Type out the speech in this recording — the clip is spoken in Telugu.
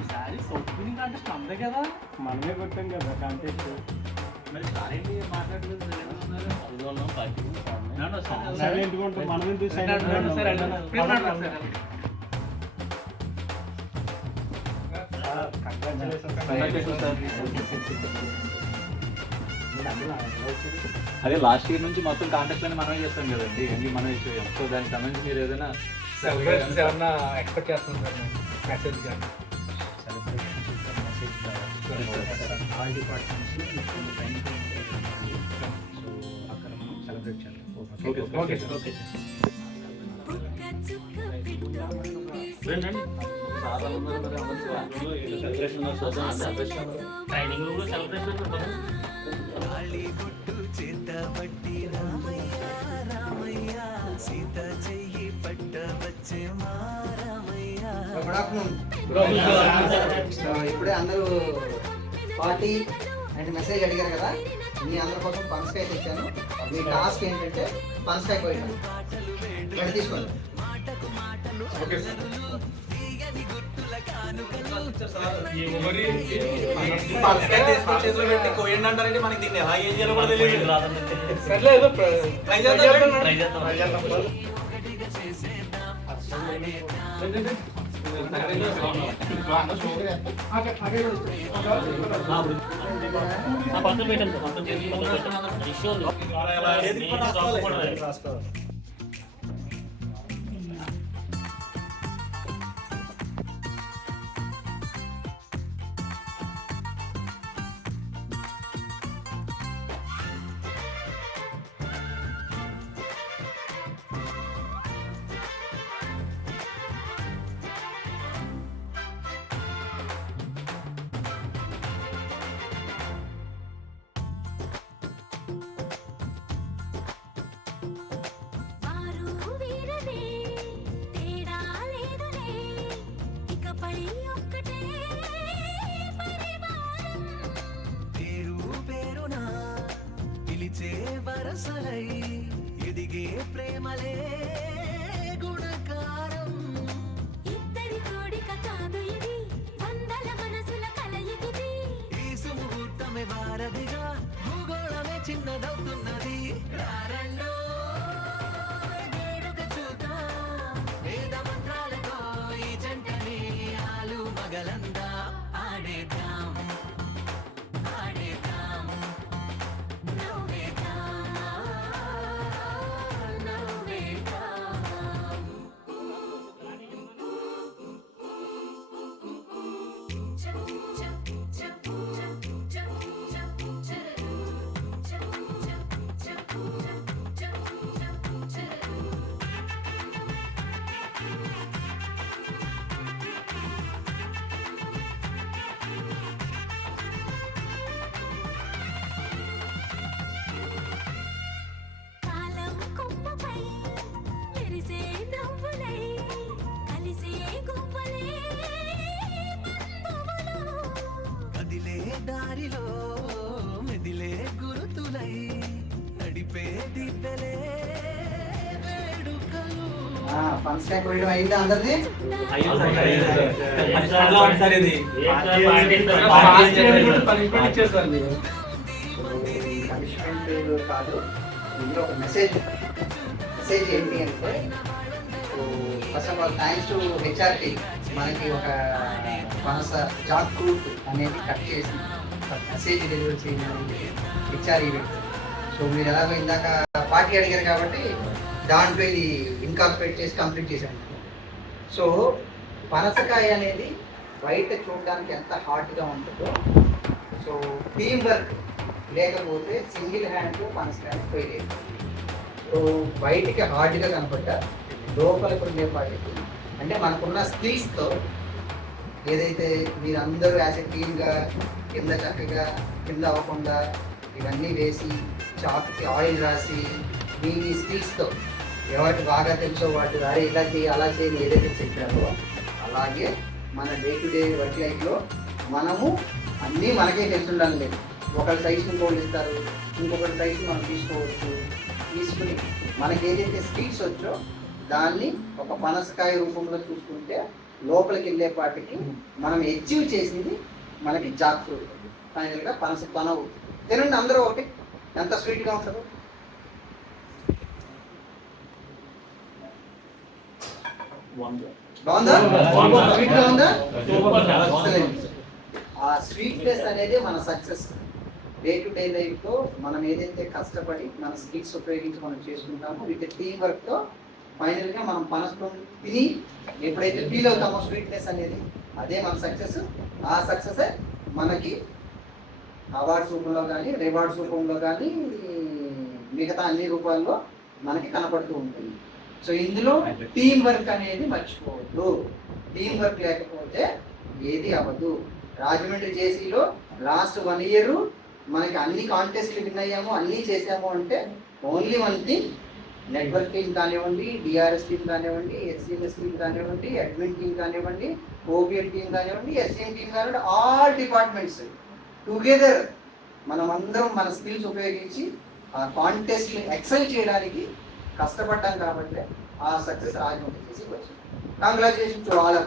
ఈసారి సౌత్ ఫిలిం కాంటెస్ట్ అందే కదా, మనమే కొట్టాం కదా కాంటెస్ట్. మరి సారేంటి మాట్లాడలేదు? సైలెంట్ గా ఉంటాం మనం, ఎందుకు సైలెంట్ గా ఉంటాం? అదే లాస్ట్ ఇయర్ నుంచి మొత్తం కాంటాక్ట్ అని మనమే చేస్తాం కదండి, అన్ని మనమే చేయాలి. సో దానికి సంబంధించి మీరు ఏదైనా సెలబ్రేషన్స్ ఏమన్నా ఎక్స్పెక్ట్ చేస్తున్నాం సార్ మేము మెసేజ్ కానీ? ఆల్ డిపార్ట్మెంట్స్ అక్కడ మనం సెలబ్రేట్ చేద్దాం. Okay sir. Okay training room లో సెలబ్రేషన్ చేతబట్టి రామయ్య రామయ్య సీత చెయ్యి పట్ట వచ్చే మారమయ్య. Good afternoon. ఇప్పుడే అందరూ పార్టీ అండ్ మెసేజ్ అడిగారు కదా, మీ అందరి కోసం పనసకాయ తెచ్చాను. మీ టాస్క్ ఏంటంటే పనసకాయ కోయడం. ఇక్కడ తీసుకోండి. Okay sir. కోయండి అంటారంటే మనకి దీన్ని ఎలా ఏం చేయాలో కూడా తెలియదు. సర్లే ఏదో ట్రై చేద్దాం. పంతులు పెట్టండి. వరసలై ఎదిగే ప్రేమలే గుణకారం. ఇద్దరి కోడిక కాదు ఇది, వందల మనసుల కలయికిది. ఈ సుముహూర్తమే వారధిగా, భూగోళమే చిన్నదవుతున్నది. రారండో వేడుక చూద్దాం, వేద మంత్రాలతో ఈ జంటని ఆలు మగలందా ఆడేద్దాం. దారిలో మెదిలే గురుతులై నడిపే దివ్యలే వేడుకలు. పనసకాయ కోయడం అయిందా అందరిది? పనిష్మెంట్ కాదు, ఇందులో ఒక మెసేజ్ ఏంటి అంటే, first of all thanks to HRT, మనకి ఒక పనస జాక్ ఫ్రూట్ అనేది కట్ చేసి మెసేజ్ డెలివరీ చేయడానికి హెచ్ఆర్ ఈవెంట్. సో మీరు ఎలాగో ఇందాక పార్టీ అడిగారు కాబట్టి దాంట్లో ఇది ఇన్కార్పొరేట్ చేసి కంప్లీట్ చేశాను. సో పనసకాయ అనేది బయట చూడడానికి ఎంత హార్డ్గా ఉంటుందో, సో టీం వర్క్ లేకపోతే సింగిల్ హ్యాండ్లో పనసకాయ పోయలేదు. సో బయటికి హార్డ్గా కనపడ్డా లోపలికి ఉండే వాటికి అంటే మనకున్న స్కిల్స్తో ఏదైతే మీరందరూ యాజ్ ఎ టీమ్గా కింద చక్కగా కింద అవ్వకుండా ఇవన్నీ వేసి చాక్కి ఆయిల్ రాసి మీ స్కిల్స్తో ఎవరికి బాగా తెలుసో వాటి ద్వారా ఇలా చేయి అలా చేయి ఏదైతే చెప్పారో అలాగే మన డే టు డే వర్క్ లైఫ్లో మనము అన్నీ మనకే తెలుసుండాలి లేదు. ఒకరి సైజు ఇంకోటి ఇస్తారు, ఇంకొకరి సైజు మనం తీసుకోవచ్చు. తీసుకుని మనకి ఏదైతే స్కిల్స్ వచ్చో దాన్ని ఒక పనసకాయ రూపంలో చూసుకుంటే లోపలికి వెళ్ళేపాటికి మనం అచీవ్ చేసింది మనకి జాక్ ఫ్రూట్. ఫైనల్గా పనస పనవు తినండి అందరూ ఒకటి. ఎంత స్వీట్గా ఉంటుందో. బాగుందా? స్వీట్గా ఉందా? Excellent. ఆ స్వీట్నెస్ అనేది మన సక్సెస్. డే టు డే లైఫ్లో మనం ఏదైతే కష్టపడి మన స్కిల్స్ ఉపయోగించి మనం చేసుకుంటామో విత్ టీమ్ వర్క్తో ఫైనల్గా మనం పనసతో తిని ఎప్పుడైతే ఫీల్ అవుతామో స్వీట్నెస్ అనేది, అదే మన సక్సెస్. ఆ సక్సెస్ మనకి అవార్డ్స్ రూపంలో కానీ, రివార్డ్స్ రూపంలో కానీ, మిగతా అన్ని రూపాల్లో మనకి కనపడుతూ ఉంటుంది. సో ఇందులో టీం వర్క్ అనేది మర్చిపోవద్దు. టీం వర్క్ లేకపోతే ఏది అవ్వదు. రాజమండ్రి జేసీలో లాస్ట్ 1 year మనకి అన్ని కాంటెస్ట్లు విన్ అయ్యాము, అన్నీ చేసాము అంటే only one thing, network team కానివ్వండి, డిఆర్ఎస్ టీమ్ కానివ్వండి, ఎస్సీఎంఎస్ టీమ్ కానివ్వండి, అడ్మిన్ టీమ్ కానివ్వండి, ఓపీఎల్ టీమ్ కానివ్వండి, ఎస్సీఎం టీమ్ కానివ్వండి, ఆల్ డిపార్ట్మెంట్స్ టుగెదర్ మనం అందరం మన స్కిల్స్ ఉపయోగించి ఆ కాంటెస్ట్ని ఎక్సెల్ చేయడానికి కష్టపడ్డాం కాబట్టి ఆ సక్సెస్ రాజమండ్రి చేసి వచ్చింది. Congratulations to all.